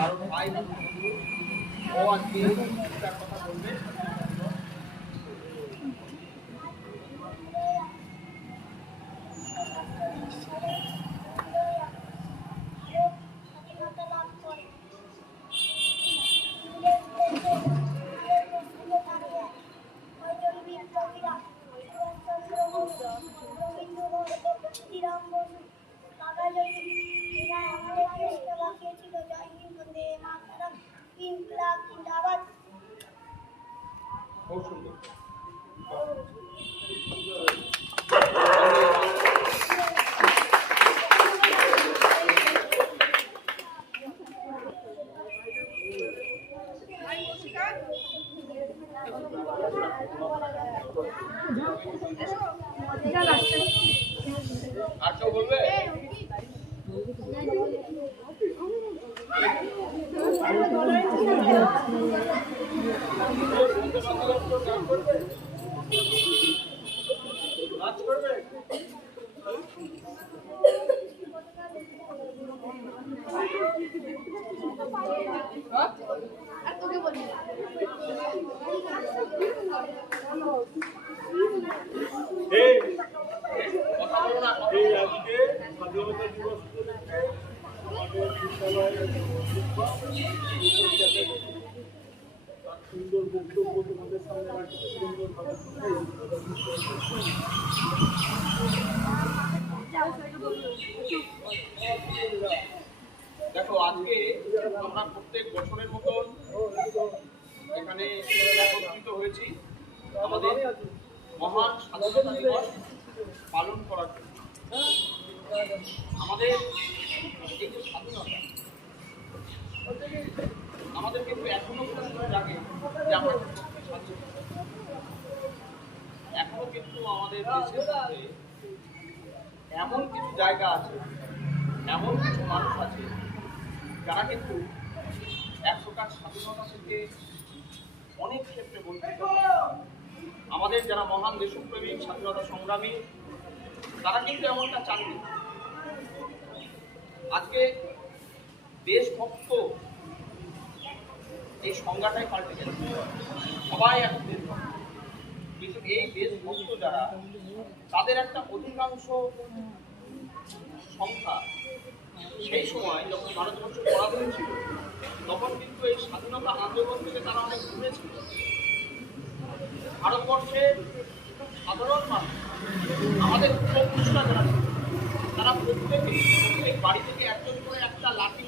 কারণ ভাই ও আজকে তার কথা বলবে। খুব সুন্দর। আর কেউ বলবে? সুন্দর বক্তব্য তোমাদের সামনে রাখতে সুন্দরভাবে দেখো, আজকে আমরা প্রত্যেক বছরের মতন এখানে একত্রিত হয়েছি আমাদের মহান স্বাধীনতা দিবস পালন করার জন্য। আমাদের এই যে স্বাধীনতা, আমাদের কিন্তু এখনো জাগে যে আমরা স্বাধীন। এখনো কিন্তু আমাদের দেশের মধ্যে এমন কিছু জায়গা আছে, এমন কিছু মানুষ আছে যারা কিন্তু এক প্রকার স্বাধীনতা থেকে অনেক ক্ষেত্রে বঞ্চিত। আমাদের যারা মহান দেশপ্রেমিক স্বাধীনতা সংগ্রামী, তারা কিন্তু এমনটা চাননি। আজকে দেশভক্ত এই সংজ্ঞাটাই পাল্টে গেছে, সবাই এখন দেশভক্ত। কিন্তু এই দেশভক্ত যারা, তাদের একটা অধিকাংশ সংখ্যা সেই সময় যখন ভারতবর্ষ পরাধীন ছিল, তখন কিন্তু এই স্বাধীনতা আন্দোলন থেকে তারা অনেক দূরে ছিল। ভারতবর্ষের সাধারণ মানুষ, আমাদের উপভোক্তা যারা ছিল, তারা প্রত্যেক বাড়ি থেকে একজন করে একটা লাঠি